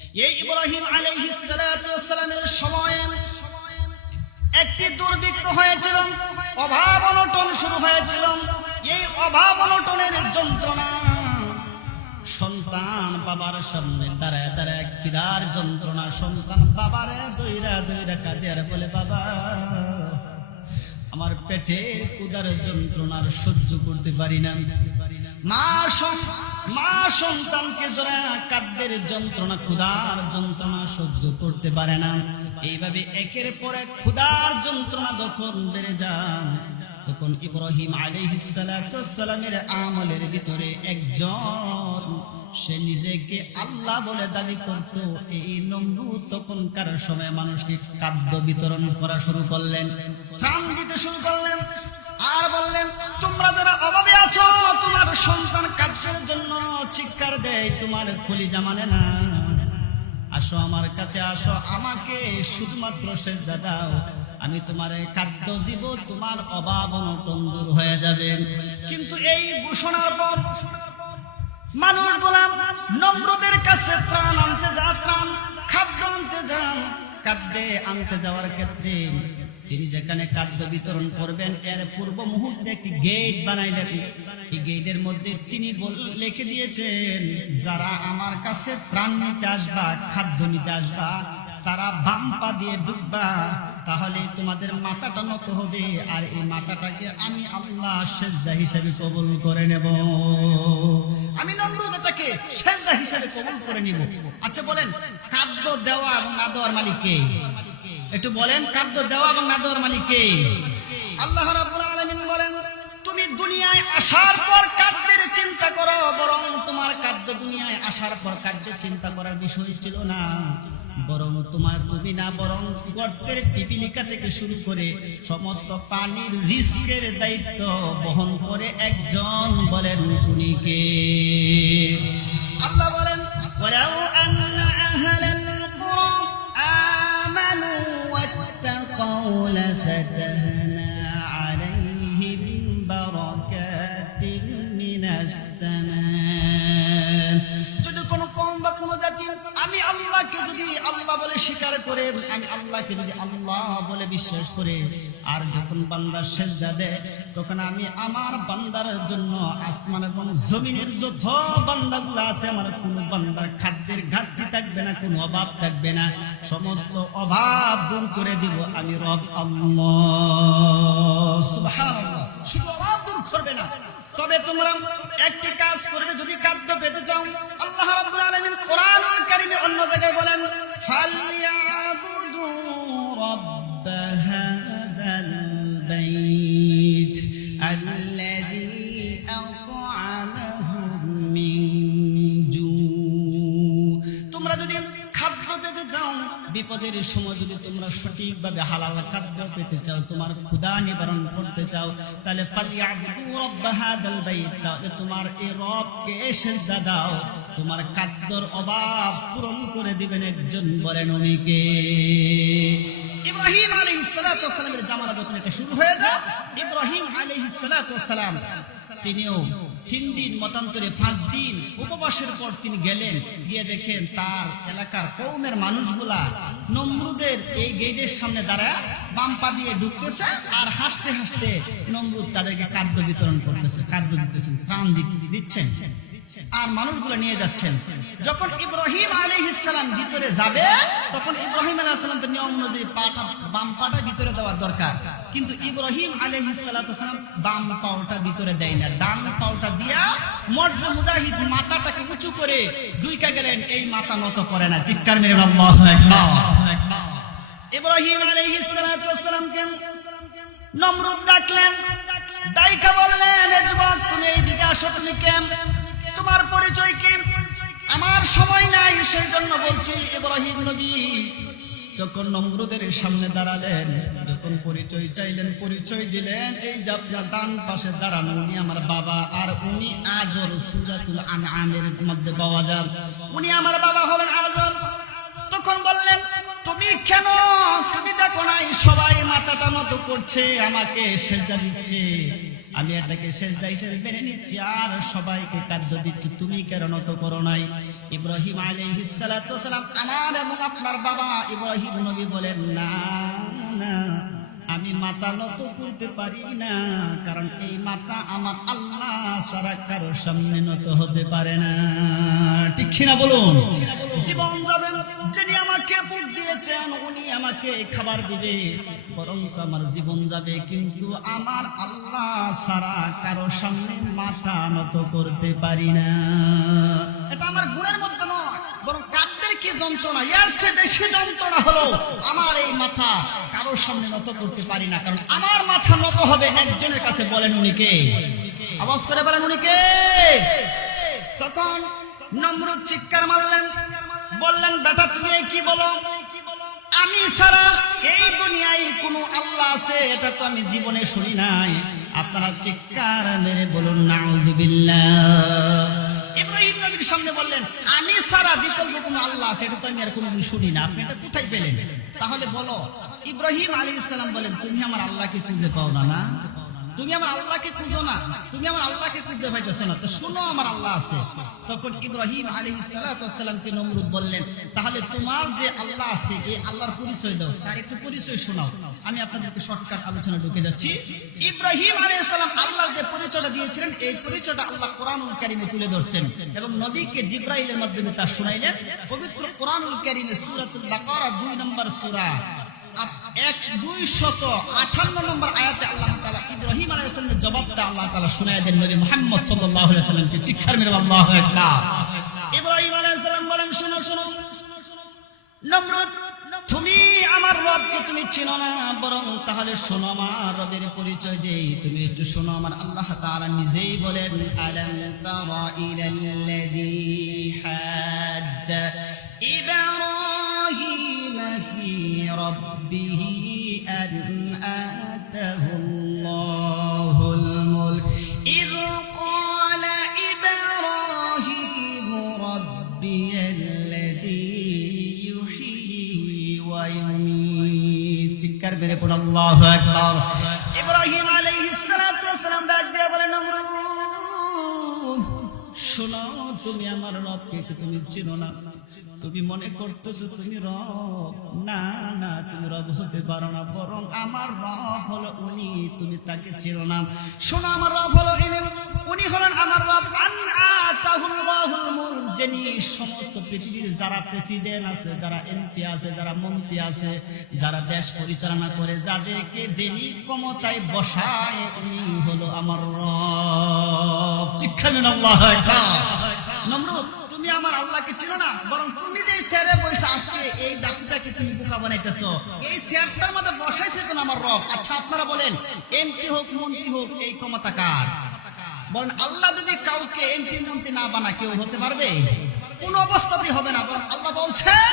এই ইব্রাহিম আলাইহিস সালাতু ওয়াস সালামের সময়ে একটি দুর্ভিক্ষ হয়েছিল, অভাব অনটন শুরু হয়েছিল। এই অভাব অনটনের যন্ত্রণা, সন্তান বাবার সামনে দাঁড়ায় দাঁড়ায় খিদার যন্ত্রণা, সন্তান বাবারে দইরা দইরা কাঁদে আর বলে, বাবা আমার পেটের ক্ষুধার যন্ত্রণার সহ্য করতে পারি না। মা সন্তানকে যারা খাদ্যের যন্ত্রণা, ক্ষুধার যন্ত্রণা সহ্য করতে পারে না, এইভাবে একের পর এক ক্ষুধার যন্ত্রণা যখন বেড়ে যায়, তখন ইব্রাহিম আলাইহিস সালাতু ওয়াস সালামের আমলের ভিতরে একজন, সে নিজেকে আল্লাহ বলে দাবি করত। এই নমরুদ তখনকার সময় মানুষকে খাদ্য বিতরণ করা শুরু করলেন, ত্রাণ দিতে শুরু করলেন, আর বললেন, তোমরা যারা অভাবে আছো, তোমার সন্তান খাদ্যের জন্য চিৎকার দেয়, তোমার কলিজা মানে না, আসো আমার কাছে আসো, আমাকে শুধুমাত্র সেজদা দাও, আমি তোমার খাদ্য দিব, তোমার অভাব অনটন দূর হয়ে যাবে। কিন্তু এই ঘোষণার পর মানুষগুলা নমরুদের কাছে ত্রাণ আনতে যান, খাদ্য আনতে যান। খাদ্যে আনতে যাওয়ার ক্ষেত্রে তিনি যেখানে খাদ্য বিতরণ করবেন, এর পূর্ব মুহূর্তে একটি গেট বানাইলেন। এই গেটের মধ্যে তিনি লিখে দিয়েছেন, যারা আমার কাছে ত্রাণ নিতে আসবা, খাদ্য নিতে আসবা, তারা বাম পা দিয়ে ঢুকবা, তাহলে তোমাদের মাথাটা নত হবে, আর এই মাথাটাকে আমি আল্লাহ সেজদা হিসেবে কবুল করে নেব, আমি নমরুদ এটাকে সেজদা হিসেবে কবুল করে নিব। আচ্ছা বলেন, খাদ্য দেওয়া এবং না দেওয়ার মালিক কে? একটু বলেন, খাদ্য দেওয়া এবং না দেওয়ার মালিক কে? আল্লাহ রাব্বুল আলামিন বলেন, তুমি দুনিয়ায় আসার পর খাদ্যের চিন্তা করো, বরং তোমার খাদ্য দুনিয়ায় আসার পর খাদ্যের চিন্তা করার বিষয় ছিল না, বরং তুমি না, বরং গর্তের পিপিলিকা থেকে শুরু করে সমস্ত পানির রিস্কের দায়িত্ব বহন করে একজন, বলেন উনি কে? আল্লাহ বলেন, ওয়ালাউ আন্না আহলাল কুরা আমানু ওয়াত্তাকাউ লাফাতাহনা আলাইহিম বারাকাতিন মিনাস সামা। যদি কোনো কওম বা কোনো জাতি আমি আল্লাহকে যদি আল্লাহ বলে স্বীকার করে, আমি আল্লাহকে যদি আল্লাহ বলে বিশ্বাস করে, আর যখন বান্দা সেজদা দেয়, তখন আমি আমার বান্দার জন্য আসমান এবং জমিনের যত বান্দাগুলো আছে, আমার কোনো বান্দার খাদ্যের ঘাটতি থাকবে না, কোনো অভাব থাকবে না, সমস্ত অভাব দূর করে দিব আমি রব আল্লাহ। সুবহানাল্লাহ। শুধু অভাব দূর করবে না, তবে তোমরা একটি কাজ করবে, যদি খাদ্য পেতে চাও। আল্লাহ রাব্বুল আলামিন কোরআনুল কারীমে অন্য জায়গায় বলেন, ফালইয়াবুদু রাব্ব হাযাল বাইত আল্লাযী আত'আমাহুম মিন জু। তোমরা যদি খাদ্য পেতে চাও, বিপদের সময় যদি তোমরা সঠিকভাবে হালাল খাদ্য পেতে চাও, তোমার ক্ষুধা নিবারণ করতে চাও, তাহলে ফালইয়াবুদু রাব্ব হাযাল বাইত, তাহলে তোমার এই রবকে সেজদা দাও, তোমার খাদ্যর অভাব পূরণ করে দিবেন একজন, বলেন উনি কে? ইব্রাহিম আলাইহিস সালাতু ওয়াস সালামের জামানা যখন এটা শুরু হয়ে যায়, ইব্রাহিম আলাইহিস সালাতু ওয়াস সালাম তিনিও 3 দিন মতান্তরে 5 দিন উপবাসের পর তিনি গেলেন, গিয়ে দেখেন তার এলাকার কওমের মানুষগুলা নমরুদের এই গেটের সামনে দাঁড়ায় বাম পা দিয়ে ঢুকতেছে, আর হাসতে হাসতে নমরুদ তাদেরকে খাদ্য বিতরণ করতেছে, খাদ্য দিতেছেন, ত্রাণ দিচ্ছেন, আর মানুষগুলো নিয়ে যাচ্ছেন। যখন ইব্রাহিম আলাইহিস সালাম ভিতরে যাবে, তখন ইব্রাহিম আলাইহিস সালাম তো নিয়ম অনুযায়ী বাম পাটা ভিতরে দেওয়ার দরকার, কিন্তু ইব্রাহিম আলাইহিস সালাতু ওয়াস সালাম বাম পাওটা ভিতরে দেয় না, ডান পাওটা দিয়া মর্দ মুজাহিদ মাথাটাকে উঁচু করে দুইকা গেলেন, এই মাথা নত করে না। চিৎকার মেরে আল্লাহু আকবার। ইব্রাহিম আলাইহিস সালাতু ওয়াস সালামকে নমরুদ ডাকলেন, ডাইকা বললেন, এ যুবক তুমি এইদিকে আসো, তুমি কেন, তোমার পরিচয় কি? আমার সময় নাই, সেই জন্য বলছি। ইব্রাহিম নবী যখন নমরুদের সামনে দাঁড়ালেন, যখন পরিচয় চাইলেন, পরিচয় দিলেন, এই যে আপনার ডান পাশে দাঁড়ানো, উনি আমার বাবা, আর উনি আজর, সূরাতুল আনআমের মধ্যে পাওয়া যায়, উনি আমার বাবা হলেন আজর। তখন বললেন, তুমি কেন তুমি দেখো নাই সবাই মাথাটা নত করছে, আমাকে সেজদা দিচ্ছে, আমি এটাকে সেজদা হিসেবে মেনে নিচ্ছি আর সবাইকে কার্য দিচ্ছি, তুমি কেন নত করো নাই? ইব্রাহিম আলাইহিস সালাতু ওয়াস সালাম আমার এবং আপনার বাবা ইব্রাহিম নবী বলেন, না না, আমি মাথা নত করতে পারি না, কারণ এই মাথা আমার আল্লাহ ছাড়া কারোর সামনে নত হতে পারে না। ঠিক কিনা বলুন? জীবন যাবেন, যিনি আমাকে বুক দিয়েছেন উনি আমাকে খাবার দিবে, বরং আমার জীবন যাবে, কিন্তু আমার আল্লাহ ছাড়া কারোর সামনে মাথা নত করতে পারি না। এটা আমার গুণের মধ্যে নয়, বরং কাঁদতে কি যন্ত্রণা, এর চেয়ে বেশি যন্ত্রণা হলো আমার এই মাথা কারোর সামনে নত করতে পারি না, কারণ আমার মাথা নত হবে একজনের কাছে। বলেন উনি কে? আওয়াজ করে বলেন উনি কে? তখন নমরুদ চিৎকার মারলেন, বললেন, বেটা তুমি কি বলো? আমি ছাড়া এই দুনিয়ায় কোনো আল্লাহ আছে এটা তো আমি জীবনে শুনি নাই। আপনারা চিৎকার মেরে বলুন নাউজুবিল্লাহ। ইব্রাহিম নবীর সামনে বললেন, আমি ছাড়া বিকল্প কোনো আল্লাহ আছে এটা তো আমি আর কোনোদিন শুনি না, আপনি এটা কোথায় পেলেন? তাহলে বলো, ইব্রাহিম আলাইহিস সালাম বলেন, তুমি আমার আল্লাহকে খুঁজে পাও না? না, তুমি আমার আল্লাহকে খুঁজো না, তুমি আমার আল্লাহকে খুঁজে পাইতেছো না, তো শুনো আমার আল্লাহ আছে। তখন ইব্রাহিম আলাইহিস সালাতু ওয়াস সালামকে নমরুদ বললেন, তাহলে তোমার যে আল্লাহ আছে এই আল্লাহর পরিচয় দাও, তার একটু পরিচয় শোনাও। আমি আপনাদেরকে শর্টকাট আলোচনা ঢুকে যাচ্ছি। ইব্রাহিম আলাইহিস সালাম আল্লাহর যে পরিচয়টা দিয়েছিলেন এই পরিচয়টা আল্লাহ কোরআনুল কারীমে তুলে ধরছেন এবং নবীকে জিবরাইলের মাধ্যমে তা শুনাইলেন। পবিত্র কোরআনুল কারীমে সূরাতুল বাকারা 2 নম্বর সূরা 258 নম্বর আয়াতে আল্লাহ তাআলা ইব্রাহিম আলাইহিস সালামের জবাবটা আল্লাহ তাআলা শুনায় দেন নবী মুহাম্মদ সাল্লাল্লাহু আলাইহি ওয়াসাল্লামকে। চিৎকার মেরে আল্লাহু আকবার। ইব্রাহিম আলাইহিস সালাম বলেন, শোনো শোনো নমরুদ, তুমি আমার রবকে তুমি চিনো না, বরং তাহলে শোনো আমার রবের পরিচয় দেই, তুমি একটু শোনো। আমার আল্লাহ তাআলা নিজেই বলেন, আলাম তারা ইলাল্লাযী হাজ্জা ইব্রাহিম ফি রাব্বিহি আন আতাহুল্লাহুল মুলক ইয ক্বালা ইব্রাহিম রাব্বিয়াল্লাযী চিৎকার মেরে পড়ুন আল্লাহু আকবার। ইব্রাহিম আলাইহিস সালাতু ওয়াস সালাম ডাক দিয়ে বলেন, নমরুদ শোনো, তুমি আমার রবকে তুমি চিনো না, তুমি মনে করতেছো তুমি রব, না না, তুমি রব হতে পারো না, বরং আমার রব হলো উনি, তুমি তাকে চিনো না। শোনো, আমার রব হলো উনি হলেন আমার রব, আতাহুল্লাহুল মুলক, যিনি সমস্ত পৃথিবীর যারা প্রেসিডেন্ট আছে, যারা এমপি আছে, যারা মন্ত্রী আছে, যারা দেশ পরিচালনা করে, যাদেরকে যিনি ক্ষমতায় বসায় উনি হলো আমার রব। চিৎকার মেরে আল্লাহু আকবার। নমরুদ তুমি আমার আল্লাহকে চিনো না, বরং তুমি যে চেয়ারে বসে আজকে এই জাতিটাকে তুমি বোকা বানাইতেছো, এই চেয়ারটার মধ্যে বসাইছে কোন আমার রব। আচ্ছা আপনারা বলেন, এমপি হোক মন্ত্রী হোক এই ক্ষমতা কার? বলেন, আল্লাহ যদি কাউকে এমপি মন্ত্রী না বানা কেউ হতে পারবে? কোন অবস্থাতেই হবে না। বস আল্লাহ বলছেন,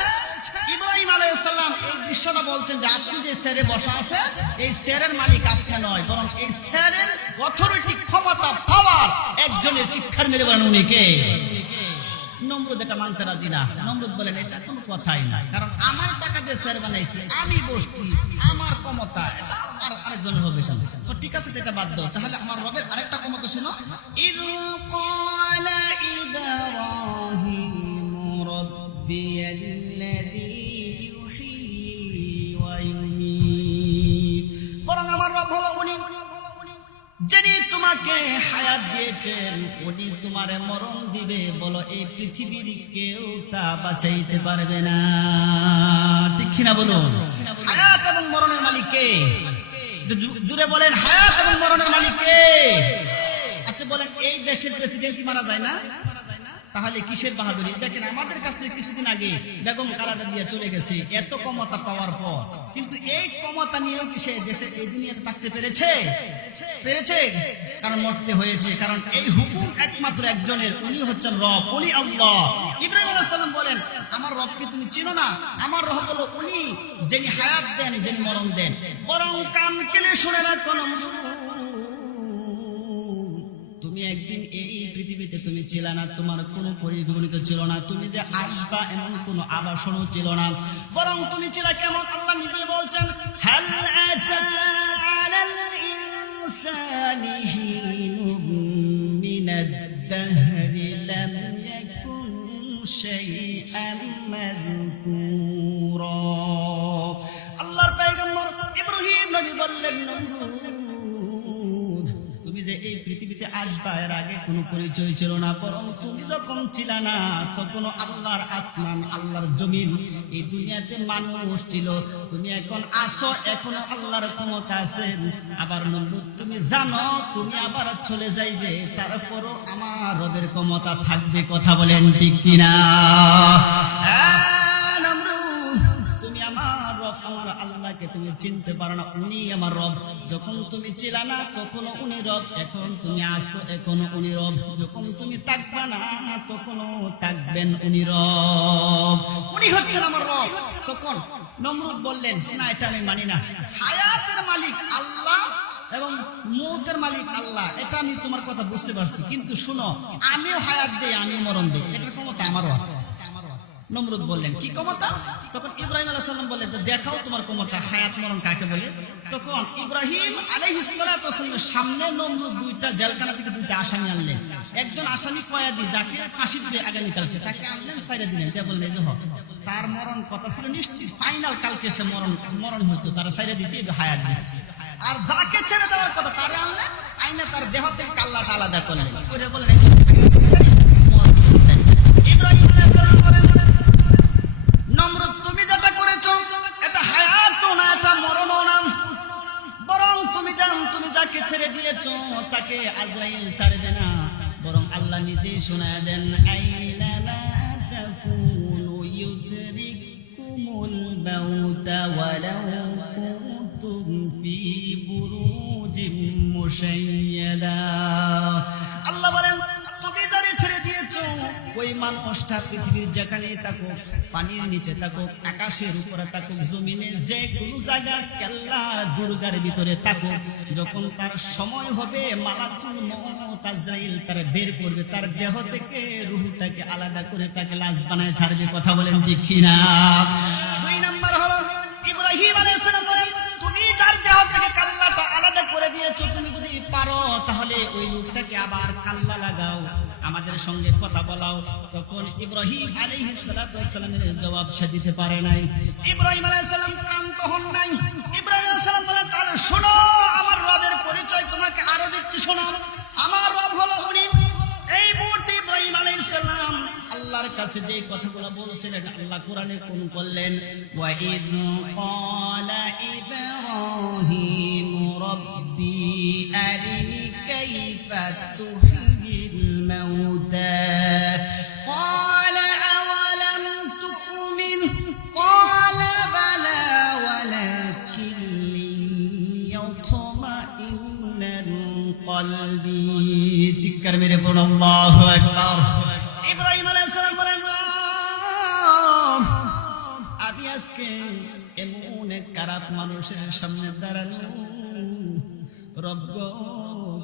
ইব্রাহিম আলাইহিস সালাম এই দৃশ্যটা বলছেন যে আপনি যে চেয়ারে বসা আছে এই চেয়ারের মালিক আপনি নয়, বরং এই চেয়ারের অথরিটি ক্ষমতা পাওয়ার একজনের। চিৎকার মেরে বলেন উনি কে? নমরুদ এটা মানতে রাজি না। নমরুদ বলেন, এটা কোনো কথাই না, কারণ আমার টাকা দিয়ে চেয়ার বানাইছি, আমি বসছি, আমার ক্ষমতা, এটা আরেকজনের হবে। তো ঠিক আছে, এটা বাদ দাও, তাহলে আমার রবের আরেকটা ক্ষমতা শোনো। ইয ক্বালা ইব্রাহিম রাব্বিয়াল্লাযী ইউহয়ী ওয়া ইউমীত, বরং আমার রব হলো উনি যিনি তোমাকে হায়াত দিয়েছেন, উনি তোমারে মরণ দিবে। বলো, এই পৃথিবীর কেউ তা বাঁচাইতে পারবে না। ঠিক কিনা বলুন? হায়াত এবং মরণের মালিক কে? জুড়ে বলেন, হায়াত এবং মরণের মালিক কে? আচ্ছা বলেন, এই দেশের প্রেসিডেন্ট কি মারা যায় না? তাহলে কিসের বাহাদুরি? দেখেন, আমাদের কাছ থেকে কিছুদিন আগে বেগম খালেদা জিয়া চলে গেছে এত ক্ষমতা পাওয়ার পর, কিন্তু এই ক্ষমতা নিয়েও কি সে দেশে এই দুনিয়াতে থাকতে পেরেছে? কারণ মরতে হয়েছে, কারণ এই হুকুম একমাত্র একজনের, উনি হচ্ছেন রব, উনি আল্লাহ। ইব্রাহিম আলাইহিস সালাম বলেন, আমার রবকে তুমি চিনো না? আমার রব হলো উনি যিনি হায়াত দেন, যিনি মরণ দেন। বরং কান কেলে শুনে রাখো, তুমি একদিন এই পৃথিবী পৃথিবীতে তুমি ছিলে না, তোমার কোনো পরিগণিত ছিল না, তুমি যে আসবা এমন কোনো আবাসনও ছিল না, বরং তুমি ছিলে কেমন? আল্লাহ নিজে বলছেন, হাল আতা আলাল ইনসানি হিনুম মিনাদ দাহরি লাম ইয়াকুন শাইআন মাযকুরা। আল্লাহর পয়গম্বর ইব্রাহিম নবী বললেন, নমরুদ, তুমি যে এই পৃথিবীতে আসবা এর আগে কোনো পরিচয় ছিল না, বরং তুমি যখন ছিল না তখন আল্লাহর আসমান, আল্লাহর জমিন, এই দুনিয়াতে মানুষ ছিল। তুমি এখন আসো, এখনো আল্লাহর ক্ষমতা আছে। আবার নমরুদ, তুমি জানো তুমি আবার চলে যাইবে, তারপরও আমার রবের ক্ষমতা থাকবে। কথা বলেন ঠিক কিনা? আমার আল্লাহকে তুমি চিনতে পারো না, উনি আমার রব। যখন তুমি ছিলে না তখনও উনি রব, এখন তুমি আসো এখনো উনি রব, যখন তুমি থাকবা না তখনও থাকবেন উনি রব, উনি হচ্ছেন আমার রব। তখন নমরুদ বললেন, না এটা আমি মানি না, হায়াতের মালিক আল্লাহ এবং মৌতের মালিক আল্লাহ, এটা আমি তোমার কথা বুঝতে পারছি, কিন্তু শুনো, আমিও হায়াত দেই, আমিও মরণ দেই, এটার ক্ষমতা আমারও আছে। নমরুদ বললেন, কি ক্ষমতা? তখন ইব্রাহিম আলাইহিস সালাম বললেন, দেখাও তোমার ক্ষমতা, হায়াত মরণ কাকে বলে। তখন ইব্রাহিম আলাইহিস সালাতু ওয়াস সালামের সামনে নমরুদ দুইটা জেলখানা থেকে দুইটা আসামি আনলেন। একজন আসামি কয়েদি, যাকে ফাঁসি দিয়ে আগামীকাল সে তাকে আনলেন, সাইরা দিলেন, তা বললেন যে তার মরণ কথা ছিল নিশ্চিত, ফাইনাল কালকে সে মরণ হইতো, তারা সাইরা দিয়েছে, হায়াত দিচ্ছে। আর যাকে ছেড়ে দেওয়ার কথা তারে আনলেন, আইনা তার দেহ থেকে কাল্লাটা আলাদা করলেন, করে বললেন ইব্রাহিম আলাইহিস সালাম বলেন, নমরুদ তুমি যেটা করেছো এটা হায়াতও না, এটা মরণও না, বরং তুমি যাকে ছেড়ে দিয়েছো তাকে আজরাইল ছাড়বে না, বরং আল্লাহ নিজেই শোনায় দেন, আইনামা তাকুনু ইউদরিকুমুল মাউতা ওয়ালাউ কুনতুম ফি বুরুজিম মুশাইয়াদা। আল্লাহ বলেন, তুমি যারে ছেড়ে দিয়েছো ওই মানুষটা পৃথিবীর যেখানে থাকুক, পানির নিচে থাকুক, আকাশের উপরে থাকুক, জমিনে যে কোনো জায়গা, কেল্লা দুর্গার ভিতরে থাকুক, যখন তার সময় হবে মালাকুল মউত আজরাইল তার বের করবে, তার দেহ থেকে রূহটাকে আলাদা করে তাকে লাশ বানায় ছাড়বে। কথা বলেন ঠিক কিনা? দুই নাম্বার হলো ইব্রাহিম আলাইহিস সালাম বলেন, তুমি যার দেহ থেকে কাল্লাটা আলাদা করে দিয়েছো, তুমি যদি পারো তাহলে ওই লোকটাকে আবার কাল্লা লাগাও, আমাদের সঙ্গে কথা বলাও। তখন ইব্রাহিম আলাইহিস সালাতু ওয়াস সালামের জবাব সে দিতে পারে নাই। ইব্রাহিম আলাইহিস সালাম ক্লান্ত হন নাই। ইব্রাহিম আলাইহিস সালাম বলেন, তাহলে শোনো, আমার রবের পরিচয় তোমাকে আরো দিচ্ছি, শোনো, আমার রব হলো উনি। এই মুহূর্তে ইব্রাহিম আলাইহিস সালাম আল্লাহর কাছে যে কথাগুলো বলছিলেন, আল্লাহ কোরআনে কোন বললেন, ওয়া ইয ক্বালা ইব্রাহিম রাব্বি আরিনি কাইফা তুহয়িল মাউতা ক্বালা আওয়ালাম তুমিন ক্বালা বালা ওয়ালাকিন লিয়াতমাইন্নাল কলবি। চিৎকার মেরে পড়ুন আল্লাহু আকবার। ইব্রাহিম আলাইহিস সালাম বলেন, আমি আজকে এমন এক খারাপ মানুষের সামনে দাঁড়ানো, রব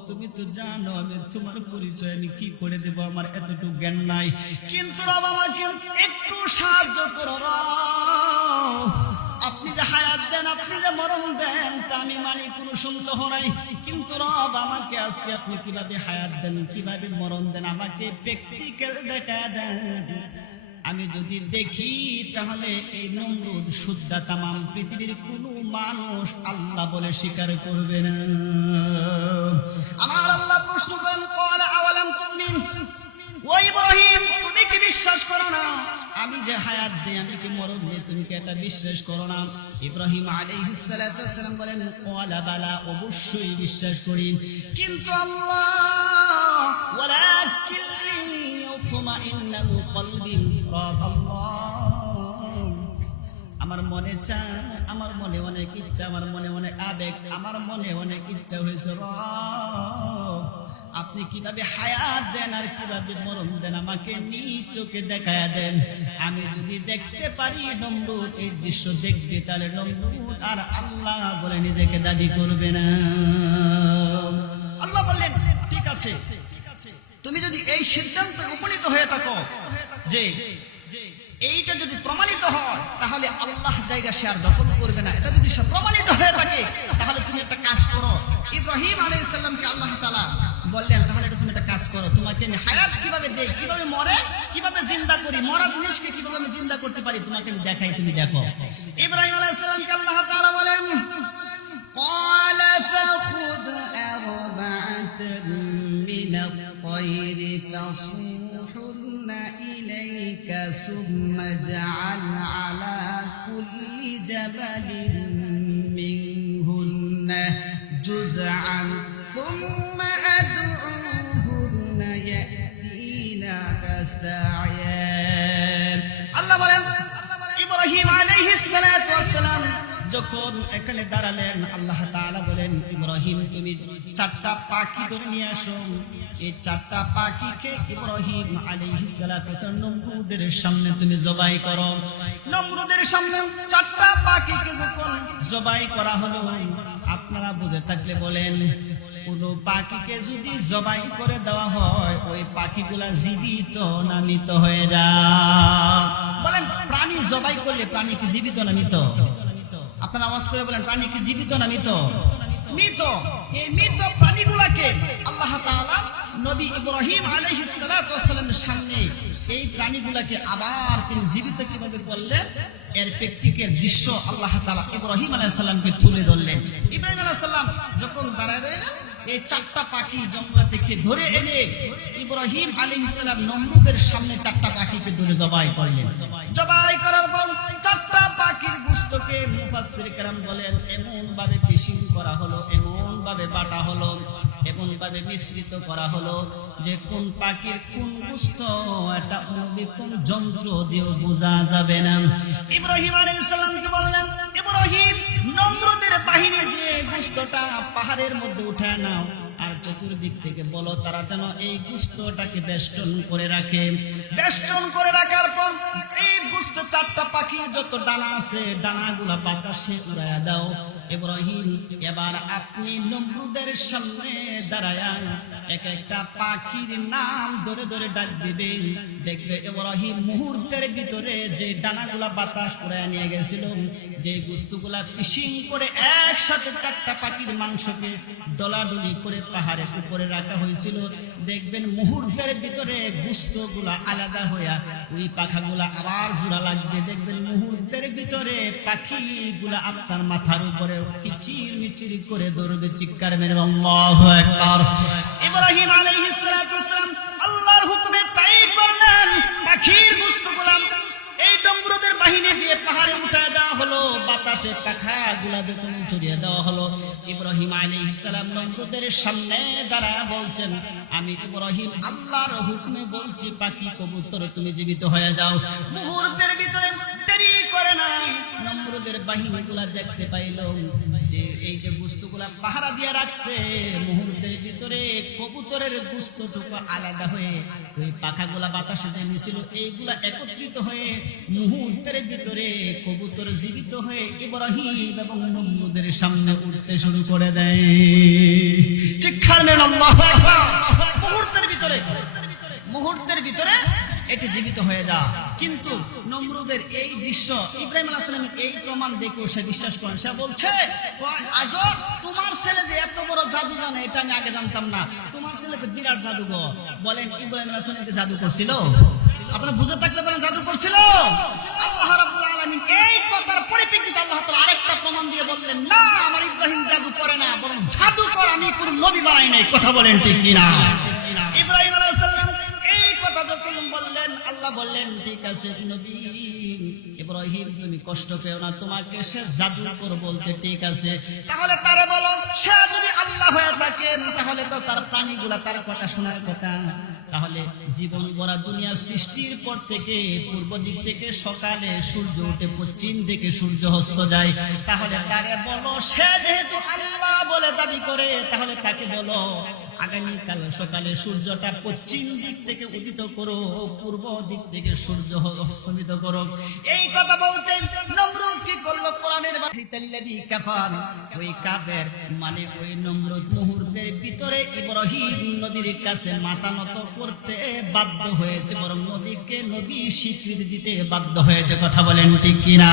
তুমি তো জানো আমি তোমার পরিচয় আমি কি করে দেব, আমার এতটুকু জ্ঞান নাই, কিন্তু রব আমাকে একটু সাহায্য করো। আপনি যে হায়াত দেন, আপনি যে মরণ দেন তা আমি মানি, কোনো সন্দেহ নাই, কিন্তু রব আমাকে আজকে আপনি কিভাবে হায়াত দেন, কিভাবে মরণ দেন, আমাকে প্র্যাকটিক্যাল দেখা দেন। আমি যদি দেখি তাহলে এই নমরুদ শুদ্ধা তামাম পৃথিবীর কোনো মানুষ আল্লাহ বলে স্বীকার করবে না। আমার আল্লাহ প্রশ্ন করেন, ক্বালা আওয়ালাম তুমিন, ও ইব্রাহিম তুমি কি বিশ্বাস করো না আমি যে হায়াত দেই, আমি কি মরণ দেই, তুমি কি এটা বিশ্বাস করো না? ইব্রাহিম আলাইহিস সালাতু ওয়াস সালাম বলেন, ক্বালা বালা, অবশ্যই বিশ্বাস করি, কিন্তু আল্লাহ ওয়ালাকিন লিয়াতমাইন্নাল কলবি, রব আল্লাহ আমার মনে চায়, আমার মনে অনেক ইচ্ছা, আমার মনে অনেক আবেগ, আমার মনে অনেক ইচ্ছা হয়েছে, রব আপনি কিভাবে হায়াত দেন আর কিভাবে মরণ দেন আমাকে নিজ চোখে দেখায়া দেন। আমি যদি দেখতে পারি নমরুদ এই দৃশ্য দেখবে, তাহলে নমরুদ আর আল্লাহ বলে নিজেকে দাবি করবে না। আল্লাহ বললেন, ঠিক আছে, তুমি তুমি যদি এই সিদ্ধান্তে উপনীত হয়ে থাকো যে এইটা যদি প্রমাণিত হয় তাহলে আল্লাহ জায়গা সে আর দখল করবে না, এটা যদি সে প্রমাণিত হয়ে থাকে তাহলে তুমি একটা কাজ করো। ইব্রাহিম আলাইহিস সালামকে আল্লাহ তাআলা বললেন তাহলে এটা তুমি একটা কাজ করো, তোমাকে আমি হায়াত কিভাবে দেই, কিভাবে মরে, কিভাবে জিন্দা করি, মরা জিনিসকে কিভাবে আমি জিন্দা করতে পারি তোমাকে আমি দেখাই, তুমি দেখো। ইব্রাহিম আলাইহিস সালামকে আল্লাহ তাআলা বলেন قال فخذ أربعة من الطير فصرهن إليك ثم اجعل على كل جبل منهن جزعا ثم أدعوهن يأتينك سعيا। الله বলেন ইব্রাহিম আলাইহিস সালাতু ওয়াস সালাম যখন এখানে দাঁড়ালেন আল্লাহ তাআলা বলেন ইব্রাহিম তুমি চারটা পাখি ধরে নিয়ে আসো। এই চারটা পাখিকে ইব্রাহিম আলাইহিস সালাতু ওয়াস সালাম নমরুদের সামনে তুমি জবাই করো। নমরুদের সামনে চারটা পাখিকে যখন জবাই করা হলো, আপনারা বুঝে থাকলে বলেন কোন পাখিকে যদি জবাই করে দেওয়া হয় ওই পাখিগুলা জীবিত না মৃত হয়ে যায়? বলেন প্রাণী জবাই করলে প্রাণী কি জীবিত না মৃত? আপনারা আওয়াজ করে বলেন প্রাণী কি জীবিত না মৃত? মৃত। এই মৃত প্রাণীগুলাকে আল্লাহ তাআলা নবী ইব্রাহিম আলাইহিস সালাতু ওয়াস সালামের সামনে এই প্রাণীগুলাকে আবার তিনি জীবিত কিভাবে করলেন এর প্র্যাকটিক্যাল দৃশ্য আল্লাহ তাআলা ইব্রাহিম আলাইহিস সালামকে তুলে ধরলেন। ইব্রাহিম আলাইহিস সালাম যখন দাঁড়ায় রইলেন এই চারটা পাখি জঙ্গল থেকে ধরে এনে ইব্রাহিম আলাইহিস সালাম নমরুদের সামনে চারটা পাখিকে ধরে জবাই করলেন। জবাই করার পর চারটা পাখির গোশতকে মুফাসসির কেরাম বলেন এমন ভাবে পিশিং করা হলো, এমন ভাবে বাটা হলো, এমন ভাবে মিশ্রিত করা হলো যে কোন পাখির কোন গোশত এটা অনুবিকন যন্ত্র দিয়ে বোঝা যাবে না। ইব্রাহিম আলাইহিস সালামকে বললেন ইব্রাহিম নমরুদের বাহিনী দিয়ে গোশতটা পাহাড়ের মধ্যে উঠায় নাও আর চতুর্দিক থেকে বলো তারা যেন এই গোশতটাকে বেষ্টন করে রাখে। বেষ্টন করে রাখার পর এই গোশত চারটা পাখির যত ডানা আছে ডানাগুলা বাতাসে উড়াইয়া দাও। ইব্রাহিম এবার আপনি নমরুদের সামনে দাঁড়ায়া এক একটা পাখির নাম ধরে ধরে ডাক দিবেন। দেখবে ইব্রাহিম মুহূর্তের ভিতরে যে ডানাগুলা বাতাস উড়াইয়া নিয়ে গেছিল, যে গোশতগুলা পিশিং করে একসাথে চারটা পাখির মাংসকে দলাদলি করে পাহাড়ের উপরে রাখা হয়েছিল, দেখবেন মুহূর্তের ভিতরে গোশতগুলা আলাদা হইয়া ওই পাখাগুলা আবার জোড়া লাগবে। দেখবেন মুহূর্তের ভিতরে পাখিগুলা আপনার মাথার উপরে কিচির মিচির করে দৌড়বে, চিৎকার মেরে আল্লাহু আকবার। ইব্রাহিম আলাইহিস সালাতু ওয়াস সালাম আল্লাহর হুকুমে তাই করলেন। পাখির গোশতগুলা এই নমরুদের বাহিনী দিয়ে পাহাড়ে উঠায় দেওয়া হলো, বাতাসে পাখাগুলা যখন ছড়িয়ে দেওয়া হলো। ইব্রাহিম আলাইহিস সালাম নমরুদের সামনে দাঁড়ায় বলছেন আমি ইব্রাহিম আল্লাহর হুকুমে বলছি পাখি কবুতর তুমি জীবিত হয়ে যাও। মুহূর্তের ভিতরে দেরি করে নাই নমরুদের বাহিনীগুলা দেখতে পাইল যে এই যে গোশতগুলা পাহারা দিয়ে রাখছে, মুহূর্তের ভিতরে কবুতরের গোশতটুকু আলাদা হয়ে ওই পাখাগুলা বাতাসে যে মিছিল এইগুলা একত্রিত হয়ে মুহূর্তের ভিতরে কবুতর জীবিত হয়ে ইব্রাহিম এবং নমরুদের সামনে উঠতে শুরু করে দেয়। চিৎকার মেরে আল্লাহু আকবার। মুহূর্তের ভিতরে এটি জীবিত হয়ে যা। কিন্তু নমরুদের এই দৃশ্য ইব্রাহিম আলাইহিস সালামের এই প্রমাণ দেখে সে বিশ্বাস করেন। সে বলছে আজব তোমার ছেলে যে এত বড় জাদু জানে এটা আমি আগে জানতাম না, তোমার ছেলে তো বিরাট জাদুঘর। বলেন ইব্রাহিম আলাইহিস সালাম কি জাদু করছিল? আপনারা বুঝে থাকলে বলেন জাদু করছিল? আল্লাহ রাব্বুল আলামিন এই কথার পরিপ্রেক্ষিতে আল্লাহ তাআলা আরেকটা প্রমাণ দিয়ে বললেন না আমার ইব্রাহিম জাদু করে না, বরং জাদুকর আমি কোন নবী বানাই নাই। কথা বলেন ঠিক কিনা? ইব্রাহিম আলাইহিস সালাম এই কথা যখন বললেন আল্লাহ বললেন ঠিক আছে নবী ইব্রাহিম তুমি কষ্ট পেও না, তোমাকে সে জাদুকর বলতে ঠিক আছে, তাহলে তারে বলো সে যদি আল্লাহ হয়ে থাকে তাহলে তো তার প্রাণীগুলা তার কথা শোনার কথা। তাহলে জীবন গড়া দুনিয়া সৃষ্টির পর থেকে পূর্ব দিক থেকে সকালে সূর্য উঠে পশ্চিম দিকে সূর্য অস্ত যায়, তাহলে তারে বলো সে যেহেতু আল্লাহ বলে দাবি করে তাহলে তাকে বলো আগামীকাল সকালে সূর্যটা পশ্চিম দিক থেকে উদিত করো, পূর্ব দিক থেকে সূর্য অস্তমিত করো। এই কথা বলতেন নমরুদ কি করলো কোরআনের বাহিতাল্লাযী কাফার ওই কাফের মানে ওই নমরুদ মুহূর্তের ভিতরে ইব্রাহিম নবীর কাছে মাথা নত করতে বাধ্য হয়েছে বরং নবীকে নবী স্বীকৃতি দিতে বাধ্য হয়েছে কথা বলেন ঠিক কিনা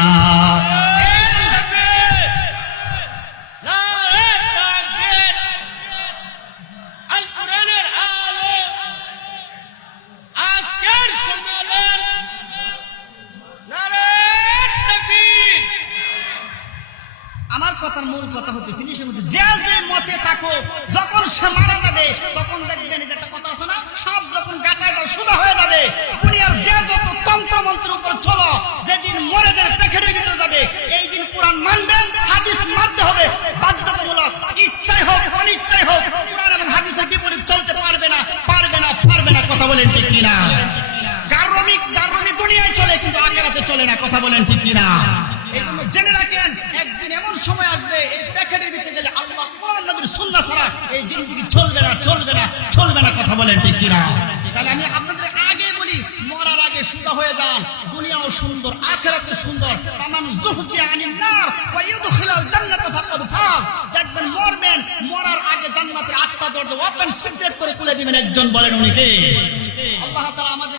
আমার কথার মূল কথা হচ্ছে ফিনিশিং হচ্ছে যে যে মতে থাকো যখন সে মারা যাবে তখন দেখবেন যে একটা কথা আছে না সব যখন গাটায় সুদা হয়ে যাবে দুনিয়ার যে যত তন্ত্র মন্ত্রের উপর চলো যেদিন মরে যাবে পেটের ভিতরে যাবে এই দিন কোরআন মানবেন হাদিস মানতে হবে বাধ্যতামূলক ইচ্ছাই হোক অনিচ্ছাই হোক কোরআন এবং হাদিসের বিপরীত চলতে পারবে না কথা বলেন ঠিক কিনা গার্রমিক দুনিয়ায় চলে কিন্তু আখিরাতে চলে না কথা বলেন ঠিক কিনা এজন্য জেনে রাখেন একদিন এমন সময় আসবে এই প্যাকেটের দিতে গেলে আল্লাহ কোরআন নবীর সুন্নাহ ছাড়া এই জিন্দেগি চলবে না কথা বলেন ঠিক কিনা তাহলে আমি আপনাদের আগে বলি মরার আগে সুদা হয়ে যান দুনিয়াও সুন্দর আখিরাতও সুন্দর আমান যুহজি আনিন নার ওয়া ইউদখিলাল জান্নাত ফাকাদ ফাজ দেখবেন মরবেন মরার আগে জান্নাতের 8টা দরজা ওপেন সিক্রেট করে খুলে দিবেন একজন বলেন উনি কে আল্লাহ তাআলা আমাদের